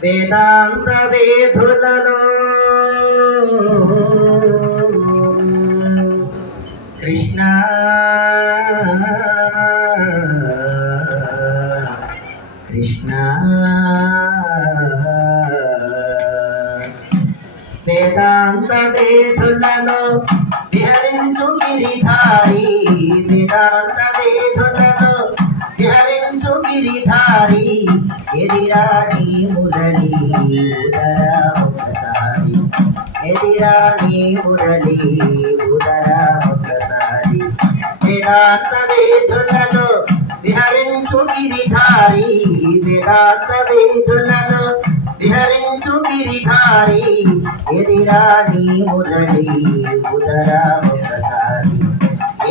వేదాంత వేధులలో కృష్ణ కృష్ణ వేదాంత వేధులలో విహరించు గిరిధారి వేదాంత వేధులలో విహరించు గిరిధారి ఎదిరాని మురళి ఉదర ఒకసారి ఎదిరాని మురళి ఉదర ఒకసారి వేదాంత వేధులలో విహరించు గిరిధారి వేదాంత వేధులలో విహరించు గిరిధారి ఎదిరాని మురళి ఉదర ఒకసారి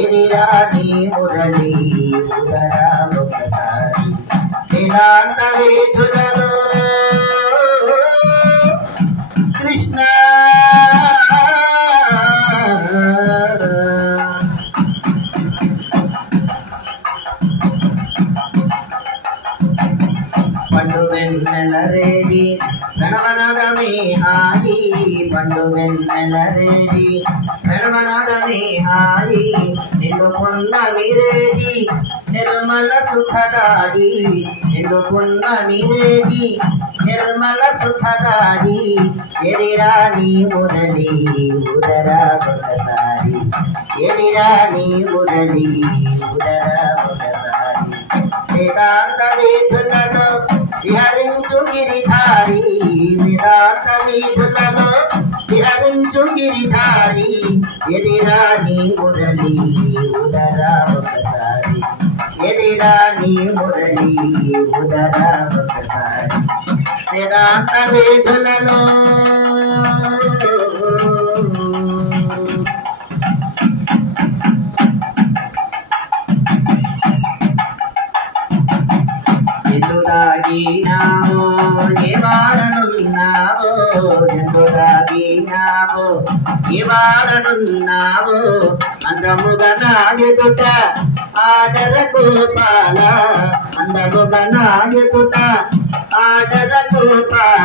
ఎదిరాని మురళి ఉదర ఒకసారి వేదాంత వేధులలో కృష్ణ పండు వెన్నెల రేడి ప్రణవనదమే హాయి పండు వెన్నెల రేడి ప్రణవనదమే హాయి నిండు పున్నమి రేడి నిర్మల సుఖదారి నిండు పున్నమి రేడి నిర్మల సుఖదారి ఎదిరాని మురళి ఉదర ఒకసారి ఎదిరాని మురళి ఉదర ఒకసారి వేదాంత వేధులలో విహరించు గిరిధారి వేదాంత వేధులలో విహరించు గిరిధారి ఎదిరాని మురళి ఉదర ఒకసారి ఎదిరాని మురళి ఉదర ఒకసారి వేదాంత వేధులలో ఎందు దాగినావో ఏవాడనున్నావో ఎందు దాగినావో ఏవాడనున్నావో అందముగా నాయకుట ఆదర గోపాల అందముగా నాయకుట ఆదర గోపాల